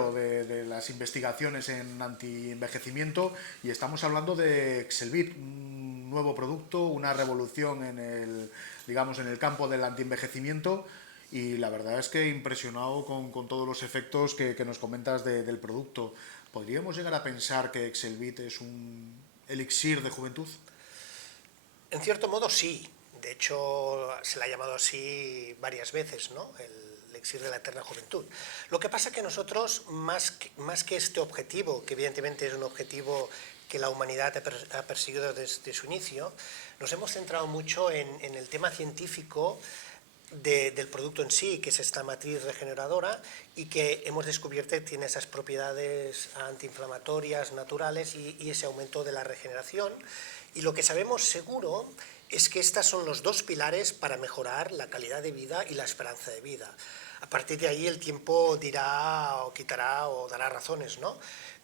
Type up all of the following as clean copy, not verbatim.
pionero de las investigaciones en antienvejecimiento, y estamos hablando de Exelbit, un nuevo producto, una revolución digamos, en el campo del antienvejecimiento, y la verdad es que impresionado con todos los efectos que nos comentas del producto. ¿Podríamos llegar a pensar que Exelbit es un elixir de juventud? En cierto modo sí, de hecho se le ha llamado así varias veces, ¿no? El elixir de la eterna juventud. Lo que pasa es que nosotros, más que este objetivo, que evidentemente es un objetivo que la humanidad ha perseguido desde su inicio, nos hemos centrado mucho en el tema científico del producto en sí, que es esta matriz regeneradora y que hemos descubierto que tiene esas propiedades antiinflamatorias naturales y ese aumento de la regeneración. Y lo que sabemos seguro es que estos son los dos pilares para mejorar la calidad de vida y la esperanza de vida. A partir de ahí el tiempo dirá o quitará o dará razones, ¿no?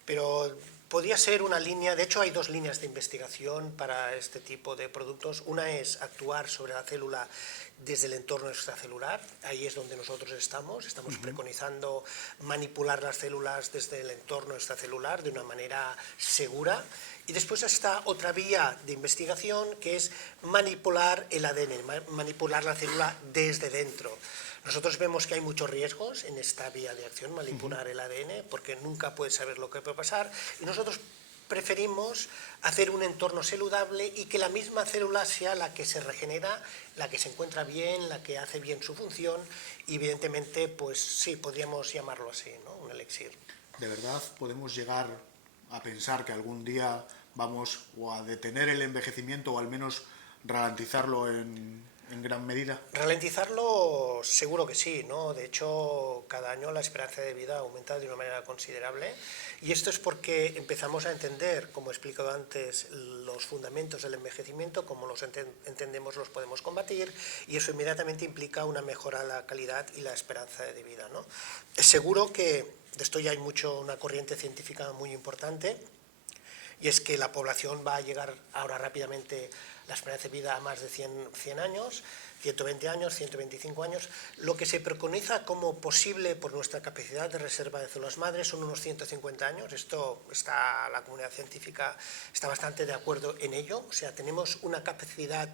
Pero podría ser una línea, de hecho hay dos líneas de investigación para este tipo de productos. Una es actuar sobre la célula desde el entorno extracelular, ahí es donde nosotros estamos preconizando manipular las células desde el entorno extracelular de una manera segura. Y después está otra vía de investigación que es manipular el ADN, manipular la célula desde dentro. Nosotros vemos que hay muchos riesgos en esta vía de acción, manipular el ADN, porque nunca puedes saber lo que puede pasar, y nosotros preferimos hacer un entorno saludable y que la misma célula sea la que se regenera, la que se encuentra bien, la que hace bien su función, y evidentemente, pues sí, podríamos llamarlo así, ¿no? Un elixir. ¿De verdad podemos llegar a pensar que algún día vamos o a detener el envejecimiento o al menos ralentizarlo en gran medida? Ralentizarlo seguro que sí, ¿no? De hecho, cada año la esperanza de vida aumenta de una manera considerable y esto es porque empezamos a entender, como he explicado antes, los fundamentos del envejecimiento, como los entendemos los podemos combatir y eso inmediatamente implica una mejora de la calidad y la esperanza de vida, ¿no? Es seguro que de esto ya hay una corriente científica muy importante, y es que la población va a llegar ahora rápidamente la esperanza de vida a más de 100 años, 120 años, 125 años. Lo que se preconiza como posible por nuestra capacidad de reserva de células madres son unos 150 años. La comunidad científica está bastante de acuerdo en ello. O sea, tenemos una capacidad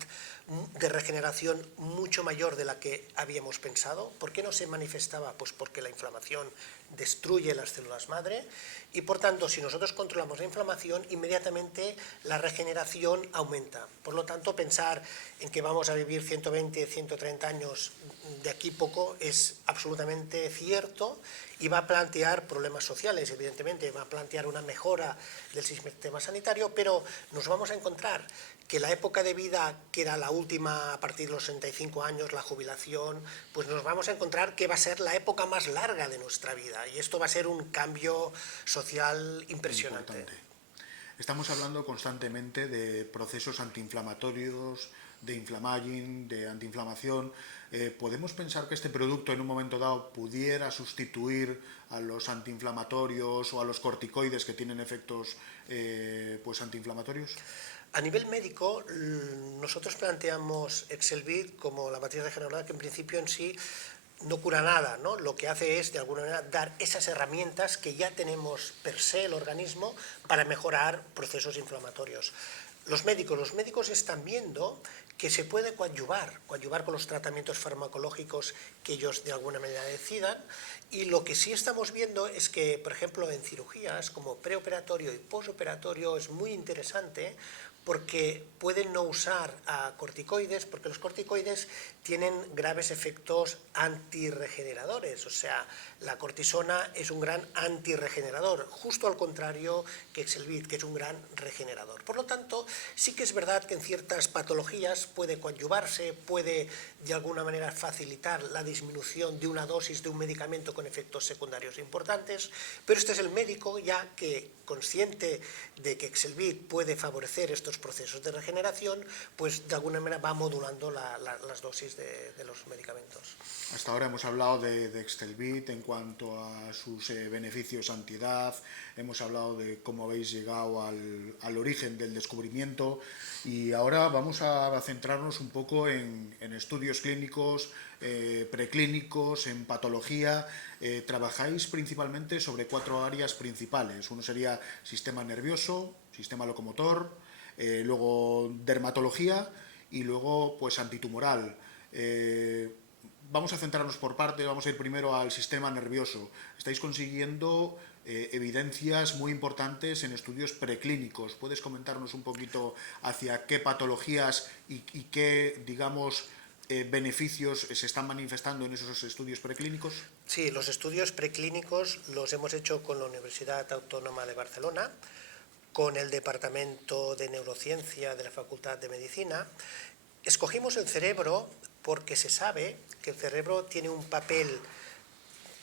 de regeneración mucho mayor de la que habíamos pensado. ¿Por qué no se manifestaba? Pues porque la inflamación destruye las células madre y por tanto si nosotros controlamos la inflamación inmediatamente la regeneración aumenta. Por lo tanto pensar en que vamos a vivir 120, 130 años de aquí poco es absolutamente cierto y va a plantear problemas sociales, evidentemente, va a plantear una mejora del sistema sanitario, pero nos vamos a encontrar que la época de vida, que era la última a partir de los 65 años, la jubilación, pues nos vamos a encontrar que va a ser la época más larga de nuestra vida y esto va a ser un cambio social impresionante. Importante. Estamos hablando constantemente de procesos antiinflamatorios, de inflamaging, de antiinflamación. ¿Podemos pensar que este producto en un momento dado pudiera sustituir a los antiinflamatorios o a los corticoides que tienen efectos pues antiinflamatorios? A nivel médico, nosotros planteamos Exelbit como la matriz regeneradora que en principio en sí no cura nada, ¿no? Lo que hace es, de alguna manera, dar esas herramientas que ya tenemos per se el organismo para mejorar procesos inflamatorios. Los médicos están viendo que se puede coadyuvar con los tratamientos farmacológicos que ellos de alguna manera decidan, y lo que sí estamos viendo es que, por ejemplo, en cirugías como preoperatorio y posoperatorio es muy interesante porque pueden no usar corticoides, porque los corticoides tienen graves efectos antirregeneradores, o sea, la cortisona es un gran antirregenerador, justo al contrario que Exelbit, que es un gran regenerador. Por lo tanto, sí que es verdad que en ciertas patologías puede coadyuvarse, puede de alguna manera facilitar la disminución de una dosis de un medicamento con efectos secundarios importantes, pero este es el médico ya que, consciente de que Exelbit puede favorecer estos estos procesos de regeneración, pues de alguna manera va modulando las dosis de los medicamentos. Hasta ahora hemos hablado de Excelbit en cuanto a sus beneficios antiedad, hemos hablado de cómo habéis llegado al origen del descubrimiento y ahora vamos a centrarnos un poco en estudios clínicos, preclínicos, en patología. Trabajáis principalmente sobre 4 áreas principales. Uno sería sistema nervioso, sistema locomotor, luego dermatología y luego pues antitumoral. Vamos a centrarnos por parte, vamos a ir primero al sistema nervioso. Estáis consiguiendo evidencias muy importantes en estudios preclínicos. ¿Puedes comentarnos un poquito hacia qué patologías y qué, digamos, beneficios se están manifestando en esos estudios preclínicos? Sí, los estudios preclínicos los hemos hecho con la Universidad Autónoma de Barcelona, con el Departamento de Neurociencia de la Facultad de Medicina. Escogimos el cerebro porque se sabe que el cerebro tiene un papel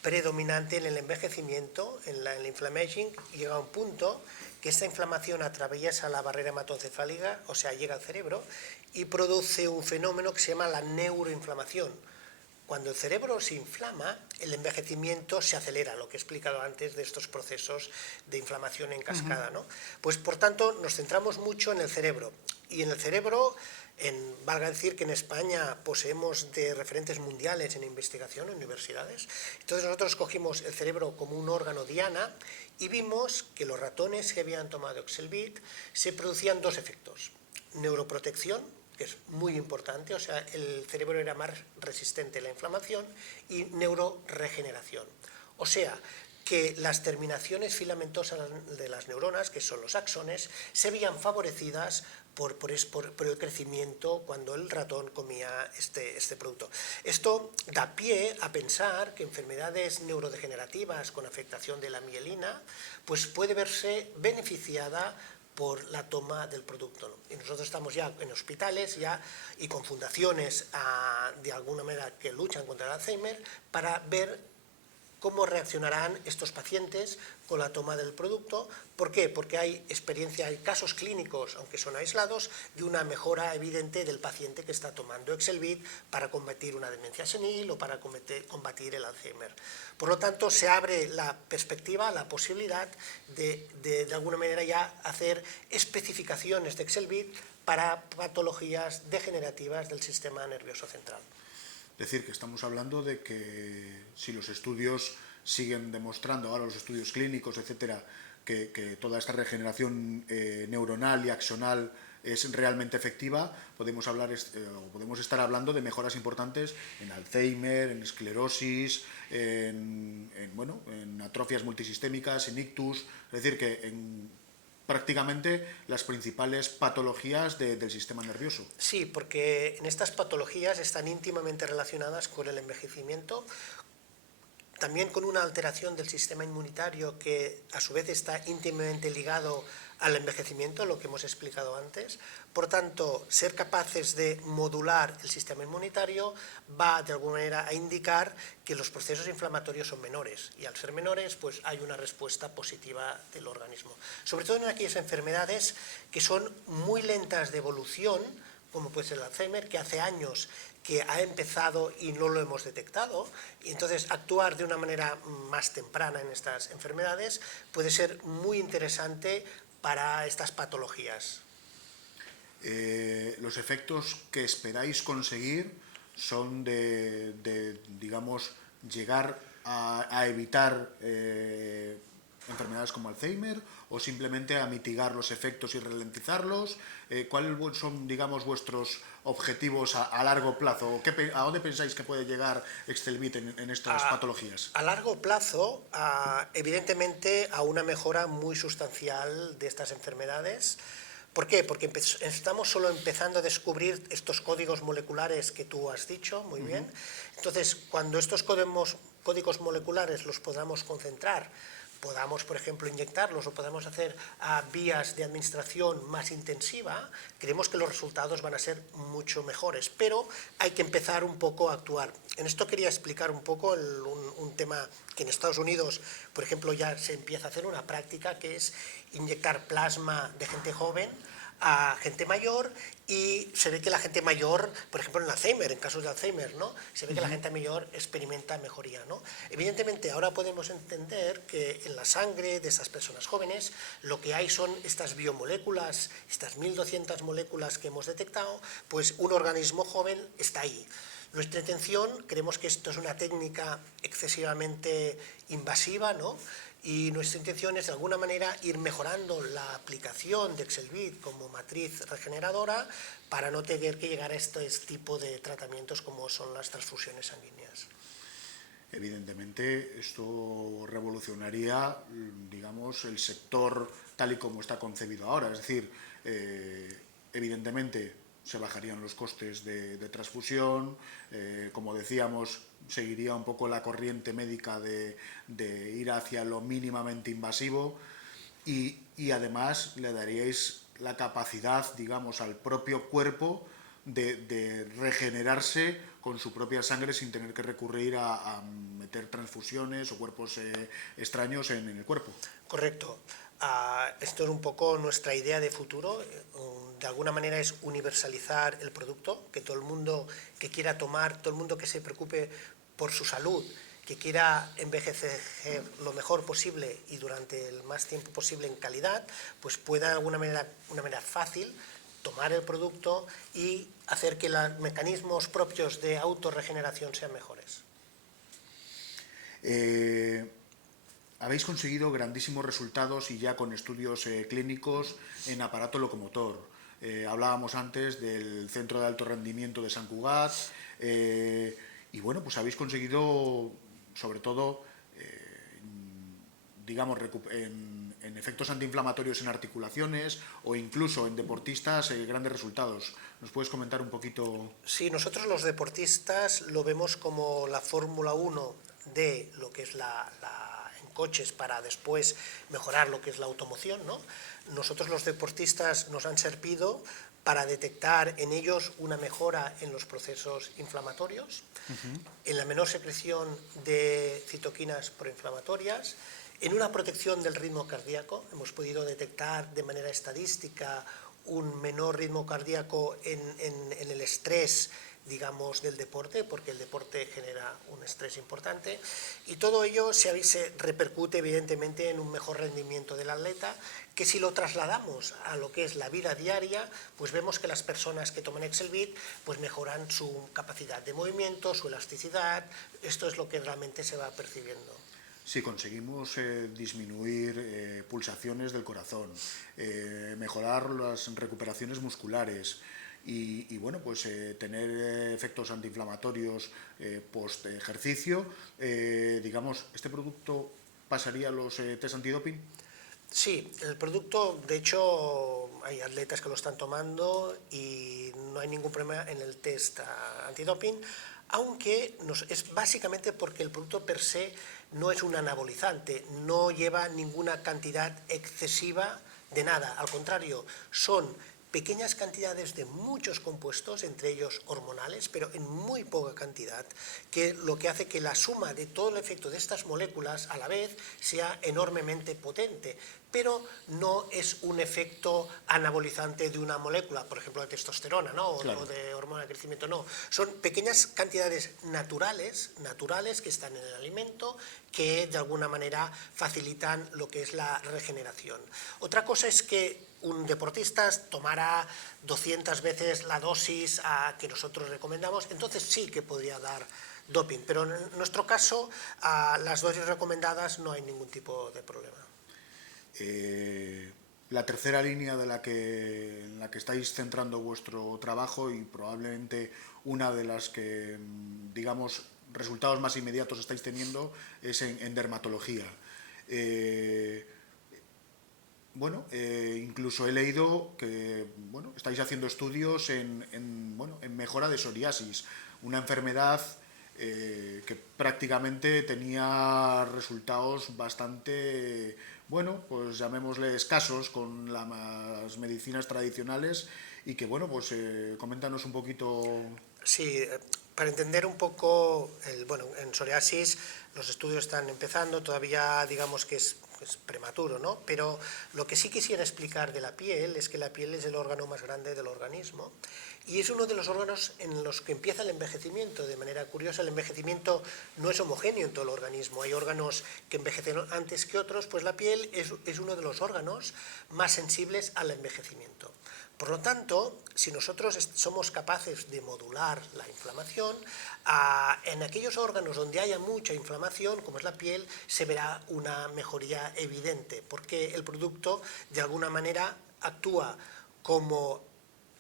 predominante en el envejecimiento, en la inflammation, y llega a un punto que esta inflamación atraviesa la barrera hematoencefálica, o sea, llega al cerebro, y produce un fenómeno que se llama la neuroinflamación. Cuando el cerebro se inflama, el envejecimiento se acelera, lo que he explicado antes de estos procesos de inflamación en cascada, ¿no? Pues por tanto nos centramos mucho en el cerebro. Y en el cerebro, valga decir que en España poseemos de referentes mundiales en investigación en universidades. Entonces nosotros cogimos el cerebro como un órgano diana y vimos que los ratones que habían tomado Excelbit se producían 2 efectos. Neuroprotección, que es muy importante, o sea, el cerebro era más resistente a la inflamación, y neuroregeneración. O sea, que las terminaciones filamentosas de las neuronas, que son los axones, se veían favorecidas por el crecimiento cuando el ratón comía este producto. Esto da pie a pensar que enfermedades neurodegenerativas con afectación de la mielina, pues puede verse beneficiada por la toma del producto, ¿no? Y nosotros estamos ya en hospitales y con fundaciones de alguna manera que luchan contra el Alzheimer para ver cómo reaccionarán estos pacientes con la toma del producto. ¿Por qué? Porque hay experiencia, hay casos clínicos, aunque son aislados, de una mejora evidente del paciente que está tomando Excelbit para combatir una demencia senil o para combatir el Alzheimer. Por lo tanto, se abre la perspectiva, la posibilidad de alguna manera ya hacer especificaciones de Excelbit para patologías degenerativas del sistema nervioso central. Es decir, que estamos hablando de que si los estudios siguen demostrando, ahora los estudios clínicos, etcétera, que toda esta regeneración neuronal y axonal es realmente efectiva, podemos estar hablando de mejoras importantes en Alzheimer, en esclerosis, en atrofias multisistémicas, en ictus, es decir, que en prácticamente las principales patologías del sistema nervioso. Sí, porque en estas patologías están íntimamente relacionadas con el envejecimiento, también con una alteración del sistema inmunitario que a su vez está íntimamente ligado al envejecimiento, lo que hemos explicado antes. Por tanto, ser capaces de modular el sistema inmunitario va de alguna manera a indicar que los procesos inflamatorios son menores, y al ser menores pues hay una respuesta positiva del organismo. Sobre todo en aquellas enfermedades que son muy lentas de evolución, como puede ser el Alzheimer, que hace años que ha empezado y no lo hemos detectado, y entonces actuar de una manera más temprana en estas enfermedades puede ser muy interesante para estas patologías. Los efectos que esperáis conseguir son digamos, llegar a evitar enfermedades como Alzheimer o simplemente a mitigar los efectos y ralentizarlos. ¿Cuáles son, digamos, vuestros objetivos a largo plazo? ¿A dónde pensáis que puede llegar Excelbit en estas patologías? A largo plazo, evidentemente, a una mejora muy sustancial de estas enfermedades. ¿Por qué? Porque estamos solo empezando a descubrir estos códigos moleculares que tú has dicho, muy bien. Entonces, cuando estos códigos moleculares los podamos concentrar, podamos, por ejemplo, inyectarlos o podamos hacer vías de administración más intensiva, creemos que los resultados van a ser mucho mejores, pero hay que empezar un poco a actuar. En esto quería explicar un poco un tema que en Estados Unidos, por ejemplo, ya se empieza a hacer una práctica que es inyectar plasma de gente joven a gente mayor y se ve que la gente mayor, por ejemplo en Alzheimer, en casos de Alzheimer, ¿no? Se ve que la gente mayor experimenta mejoría, ¿no? Evidentemente ahora podemos entender que en la sangre de esas personas jóvenes lo que hay son estas biomoléculas, estas 1200 moléculas que hemos detectado, pues un organismo joven está ahí. Nuestra intención, creemos que esto es una técnica excesivamente invasiva, ¿no? Y nuestra intención es de alguna manera ir mejorando la aplicación de Exelbit como matriz regeneradora para no tener que llegar a este tipo de tratamientos como son las transfusiones sanguíneas. Evidentemente, esto revolucionaría, digamos, el sector tal y como está concebido ahora. Es decir, evidentemente se bajarían los costes de transfusión, como decíamos, seguiría un poco la corriente médica de ir hacia lo mínimamente invasivo y además le daríais la capacidad, digamos, al propio cuerpo de regenerarse con su propia sangre sin tener que recurrir a meter transfusiones o cuerpos extraños en el cuerpo. Correcto. Esto es un poco nuestra idea de futuro. De alguna manera es universalizar el producto, que todo el mundo que quiera tomar, todo el mundo que se preocupe por su salud, que quiera envejecer lo mejor posible y durante el más tiempo posible en calidad, pues pueda de alguna manera, una manera fácil, tomar el producto y hacer que los mecanismos propios de autorregeneración sean mejores. Habéis conseguido grandísimos resultados y ya con estudios clínicos en aparato locomotor. Hablábamos antes del Centro de Alto Rendimiento de Sant Cugat y bueno, pues habéis conseguido sobre todo digamos, en efectos antiinflamatorios en articulaciones o incluso en deportistas grandes resultados. ¿Nos puedes comentar un poquito? Sí, nosotros los deportistas lo vemos como la Fórmula 1 de lo que es en coches para después mejorar lo que es la automoción, ¿no? Nosotros los deportistas nos han servido para detectar en ellos una mejora en los procesos inflamatorios, en la menor secreción de citoquinas proinflamatorias, en una protección del ritmo cardíaco. Hemos podido detectar de manera estadística un menor ritmo cardíaco en el estrés, digamos, del deporte, porque el deporte genera un estrés importante, y todo ello se repercute evidentemente en un mejor rendimiento del atleta, que si lo trasladamos a lo que es la vida diaria, pues vemos que las personas que toman Exelbit pues mejoran su capacidad de movimiento, su elasticidad. Esto es lo que realmente se va percibiendo. Si conseguimos disminuir pulsaciones del corazón, mejorar las recuperaciones musculares y bueno, pues tener efectos antiinflamatorios post ejercicio, digamos, ¿este producto pasaría los test antidoping? Sí, el producto, de hecho, hay atletas que lo están tomando y no hay ningún problema en el test antidoping, aunque es básicamente porque el producto per se no es un anabolizante, no lleva ninguna cantidad excesiva de nada, al contrario, son pequeñas cantidades de muchos compuestos, entre ellos hormonales, pero en muy poca cantidad, que lo que hace que la suma de todo el efecto de estas moléculas a la vez sea enormemente potente, pero no es un efecto anabolizante de una molécula, por ejemplo de testosterona, ¿no? Claro. O de hormona de crecimiento, no. Son pequeñas cantidades naturales que están en el alimento, que de alguna manera facilitan lo que es la regeneración. Otra cosa es que un deportista tomará 200 veces la dosis que nosotros recomendamos, entonces sí que podría dar doping, pero en nuestro caso a las dosis recomendadas no hay ningún tipo de problema. La tercera línea en la que estáis centrando vuestro trabajo y probablemente una de las que, digamos, resultados más inmediatos estáis teniendo es en dermatología. Bueno, incluso he leído que bueno, estáis haciendo estudios en mejora de psoriasis, una enfermedad que prácticamente tenía resultados bastante, bueno, pues llamémosle escasos con las medicinas tradicionales y que, bueno, pues coméntanos un poquito. Sí, para entender un poco, bueno, en psoriasis los estudios están empezando, todavía digamos que es es prematuro, ¿no? Pero lo que sí quisiera explicar de la piel es que la piel es el órgano más grande del organismo y es uno de los órganos en los que empieza el envejecimiento. De manera curiosa, el envejecimiento no es homogéneo en todo el organismo. Hay órganos que envejecen antes que otros, pues la piel es uno de los órganos más sensibles al envejecimiento. Por lo tanto, si nosotros somos capaces de modular la inflamación, en aquellos órganos donde haya mucha inflamación, como es la piel, se verá una mejoría evidente, porque el producto de alguna manera actúa como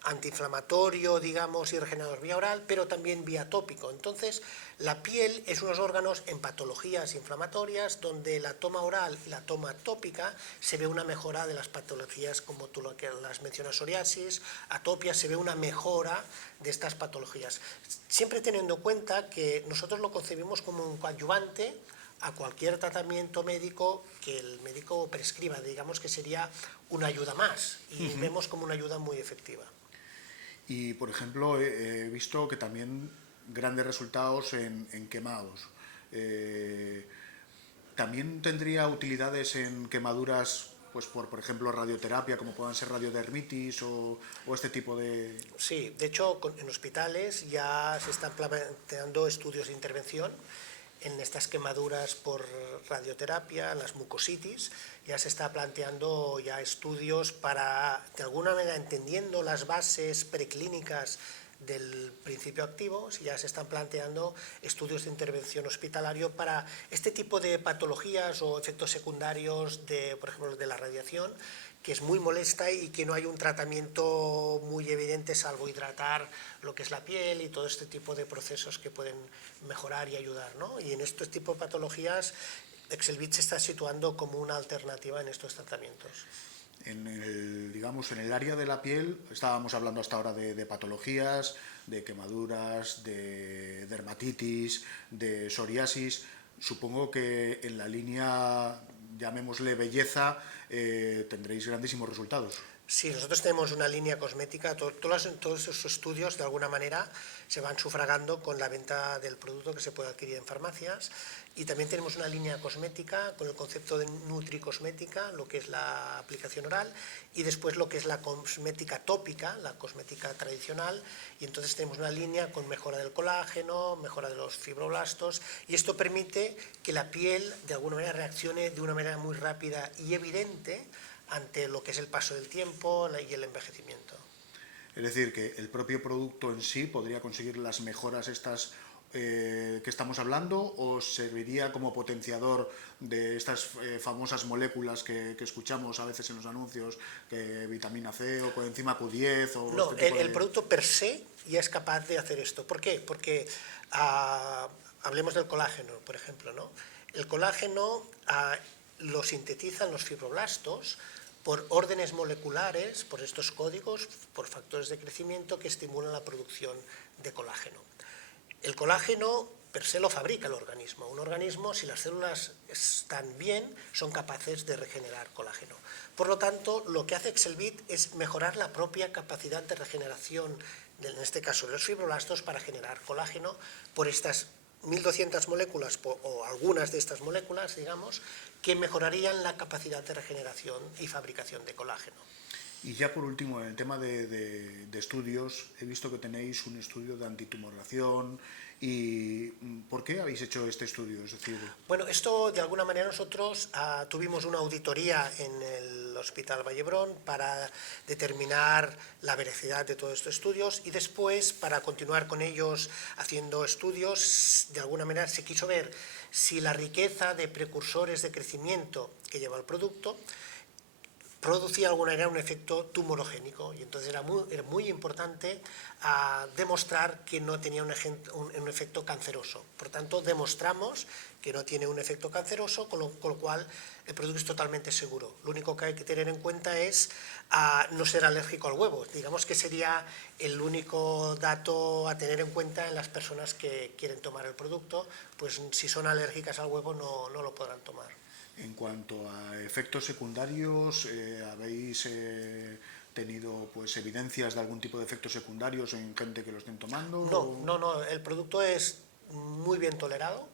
antiinflamatorio, digamos, y regenerador vía oral, pero también vía tópico. Entonces, la piel es unos órganos en patologías inflamatorias donde la toma oral y la toma tópica se ve una mejora de las patologías, como tú lo que las mencionas, psoriasis, atopias, se ve una mejora de estas patologías. Siempre teniendo en cuenta que nosotros lo concebimos como un coadyuvante a cualquier tratamiento médico que el médico prescriba, digamos que sería una ayuda más, y vemos como una ayuda muy efectiva. Y, por ejemplo, he visto que también grandes resultados en quemados. ¿También tendría utilidades en quemaduras, pues por ejemplo, radioterapia, como puedan ser radiodermitis o este tipo de...? Sí, de hecho, en hospitales ya se están planteando estudios de intervención en estas quemaduras por radioterapia, las mucositis. Ya se está planteando ya estudios para, de alguna manera, entendiendo las bases preclínicas del principio activo, ya se están planteando estudios de intervención hospitalario para este tipo de patologías o efectos secundarios de, por ejemplo, de la radiación, que es muy molesta y que no hay un tratamiento muy evidente salvo hidratar lo que es la piel y todo este tipo de procesos que pueden mejorar y ayudar, ¿no? Y en este tipo de patologías Exelbit se está situando como una alternativa en estos tratamientos. Digamos, en el área de la piel, estábamos hablando hasta ahora de patologías, de quemaduras, de dermatitis, de psoriasis. Supongo que en la línea, llamémosle belleza, tendréis grandísimos resultados. Sí, nosotros tenemos una línea cosmética, todos esos estudios de alguna manera se van sufragando con la venta del producto que se puede adquirir en farmacias, y también tenemos una línea cosmética con el concepto de nutricosmética, lo que es la aplicación oral, y después lo que es la cosmética tópica, la cosmética tradicional, y entonces tenemos una línea con mejora del colágeno, mejora de los fibroblastos, y esto permite que la piel de alguna manera reaccione de una manera muy rápida y evidente ante lo que es el paso del tiempo y el envejecimiento. Es decir, que el propio producto en sí podría conseguir las mejoras estas que estamos hablando, o serviría como potenciador de estas famosas moléculas que escuchamos a veces en los anuncios, que vitamina C o coenzima Q10 o No, este tipo de... el producto per se ya es capaz de hacer esto. ¿Por qué? Porque hablemos del colágeno, por ejemplo, ¿no? El colágeno lo sintetizan los fibroblastos por órdenes moleculares, por estos códigos, por factores de crecimiento que estimulan la producción de colágeno. El colágeno per se lo fabrica el organismo. Un organismo, si las células están bien, son capaces de regenerar colágeno. Por lo tanto, lo que hace Exelbit es mejorar la propia capacidad de regeneración, en este caso de los fibroblastos, para generar colágeno por estas 1.200 moléculas o algunas de estas moléculas, digamos, que mejorarían la capacidad de regeneración y fabricación de colágeno. Y ya por último, en el tema de estudios, he visto que tenéis un estudio de antitumoración. ¿Y por qué habéis hecho este estudio? Es decir... Bueno, esto de alguna manera nosotros tuvimos una auditoría en el Hospital Vallebrón para determinar la veracidad de todos estos estudios, y después, para continuar con ellos haciendo estudios, de alguna manera se quiso ver si la riqueza de precursores de crecimiento que lleva el producto producía de alguna manera un efecto tumorogénico, y entonces era muy importante demostrar que no tenía un efecto canceroso. Por tanto, demostramos que no tiene un efecto canceroso, con lo cual el producto es totalmente seguro. Lo único que hay que tener en cuenta es no ser alérgico al huevo. Digamos que sería el único dato a tener en cuenta en las personas que quieren tomar el producto, pues si son alérgicas al huevo no lo podrán tomar. En cuanto a efectos secundarios, ¿habéis tenido pues evidencias de algún tipo de efectos secundarios en gente que lo estén tomando? No, el producto es muy bien tolerado,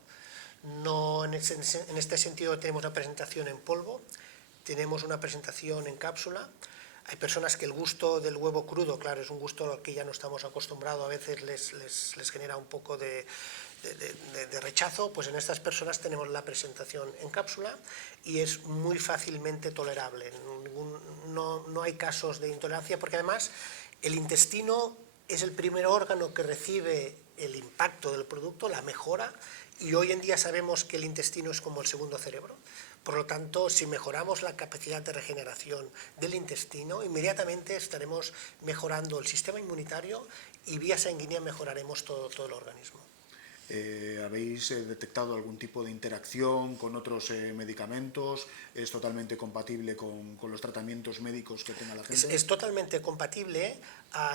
No, en este sentido tenemos una presentación en polvo, tenemos una presentación en cápsula. Hay personas que el gusto del huevo crudo, claro, es un gusto al que ya no estamos acostumbrados, a veces les genera un poco de rechazo. Pues en estas personas tenemos la presentación en cápsula y es muy fácilmente tolerable. No hay casos de intolerancia, porque además el intestino es el primer órgano que recibe el impacto del producto, la mejora, y hoy en día sabemos que el intestino es como el segundo cerebro. Por lo tanto, si mejoramos la capacidad de regeneración del intestino, inmediatamente estaremos mejorando el sistema inmunitario y vía sanguínea mejoraremos todo el organismo. ¿Habéis detectado algún tipo de interacción con otros medicamentos? ¿Es totalmente compatible con los tratamientos médicos que tenga la gente? Es totalmente compatible,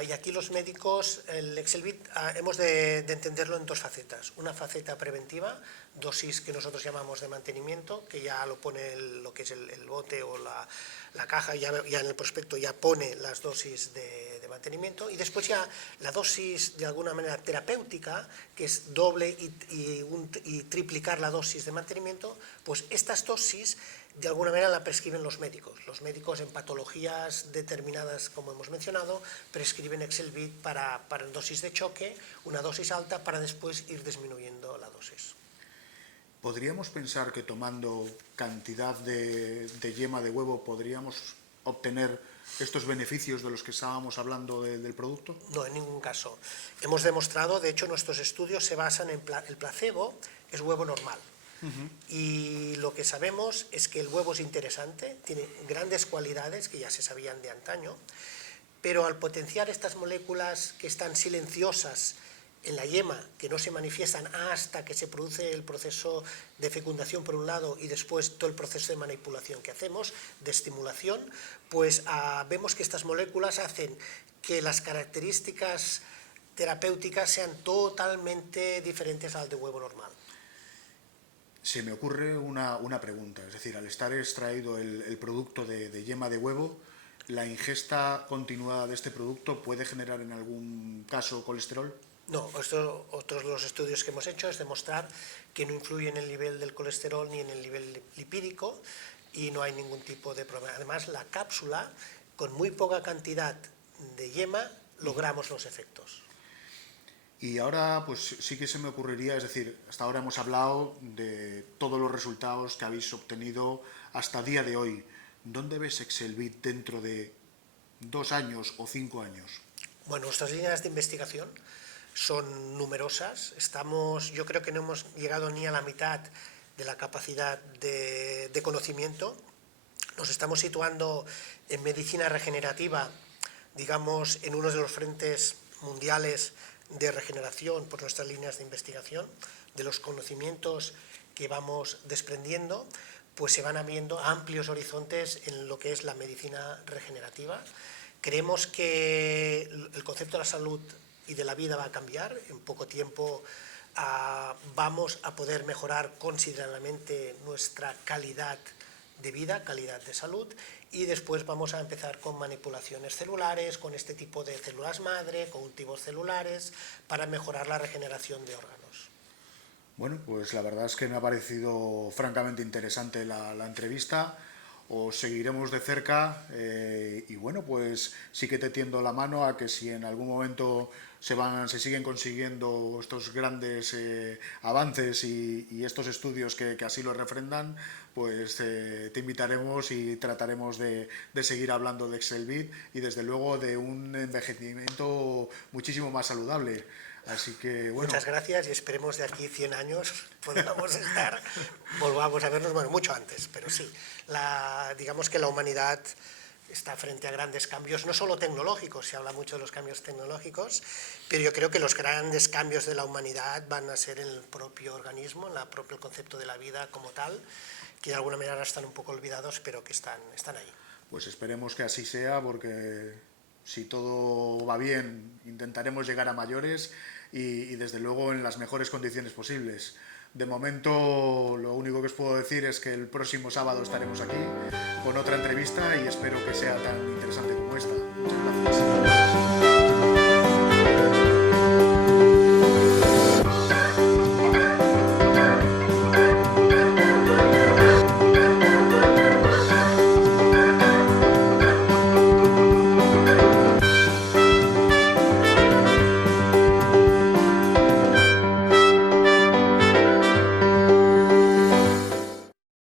y aquí los médicos, el Exelbit, hemos de entenderlo en dos facetas. Una faceta preventiva, dosis que nosotros llamamos de mantenimiento, que ya lo pone lo que es el bote o la caja, ya en el prospecto ya pone las dosis de mantenimiento, y después ya la dosis de alguna manera terapéutica, que es doble y triplicar la dosis de mantenimiento. Pues estas dosis de alguna manera la prescriben los médicos. Los médicos en patologías determinadas, como hemos mencionado, prescriben Exelbit para dosis de choque, una dosis alta, para después ir disminuyendo la dosis. ¿Podríamos pensar que tomando cantidad de yema de huevo podríamos obtener estos beneficios de los que estábamos hablando del producto? No, en ningún caso. Hemos demostrado, de hecho nuestros estudios se basan en el placebo, es huevo normal. Y lo que sabemos es que el huevo es interesante, tiene grandes cualidades que ya se sabían de antaño, pero al potenciar estas moléculas que están silenciosas en la yema, que no se manifiestan hasta que se produce el proceso de fecundación por un lado y después todo el proceso de manipulación que hacemos, de estimulación, pues vemos que estas moléculas hacen que las características terapéuticas sean totalmente diferentes al de huevo normal. Se me ocurre una pregunta, es decir, al estar extraído el producto de yema de huevo, ¿la ingesta continuada de este producto puede generar en algún caso colesterol? No, otros los estudios que hemos hecho es demostrar que no influye en el nivel del colesterol ni en el nivel lipídico y no hay ningún tipo de problema. Además, la cápsula, con muy poca cantidad de yema, logramos los efectos. Y ahora, pues sí que se me ocurriría, es decir, hasta ahora hemos hablado de todos los resultados que habéis obtenido hasta día de hoy. ¿Dónde ves Exelbit dentro de 2 años o 5 años? Bueno, nuestras líneas de investigación son numerosas. Yo creo que no hemos llegado ni a la mitad de la capacidad de conocimiento. Nos estamos situando en medicina regenerativa, digamos, en uno de los frentes mundiales de regeneración por nuestras líneas de investigación, de los conocimientos que vamos desprendiendo, pues se van abriendo amplios horizontes en lo que es la medicina regenerativa. Creemos que el concepto de la salud y de la vida va a cambiar. En poco tiempo vamos a poder mejorar considerablemente nuestra calidad de vida, calidad de salud, y después vamos a empezar con manipulaciones celulares, con este tipo de células madre, con cultivos celulares, para mejorar la regeneración de órganos. Bueno, pues la verdad es que me ha parecido francamente interesante la entrevista. Os seguiremos de cerca y bueno, pues sí que te tiendo la mano a que si en algún momento se siguen consiguiendo estos grandes avances y estos estudios que así lo refrendan, pues te invitaremos y trataremos de seguir hablando de Exelbit y desde luego de un envejecimiento muchísimo más saludable. Así que, bueno. Muchas gracias y esperemos de aquí 100 años volvamos a vernos, bueno, mucho antes, pero sí, digamos que la humanidad está frente a grandes cambios, no solo tecnológicos, se habla mucho de los cambios tecnológicos, pero yo creo que los grandes cambios de la humanidad van a ser en el propio organismo, en el propio concepto de la vida como tal, que de alguna manera están un poco olvidados, pero que están ahí. Pues esperemos que así sea, porque si todo va bien, intentaremos llegar a mayores y desde luego en las mejores condiciones posibles. De momento, lo único que os puedo decir es que el próximo sábado estaremos aquí con otra entrevista y espero que sea tan interesante como esta. Muchas gracias.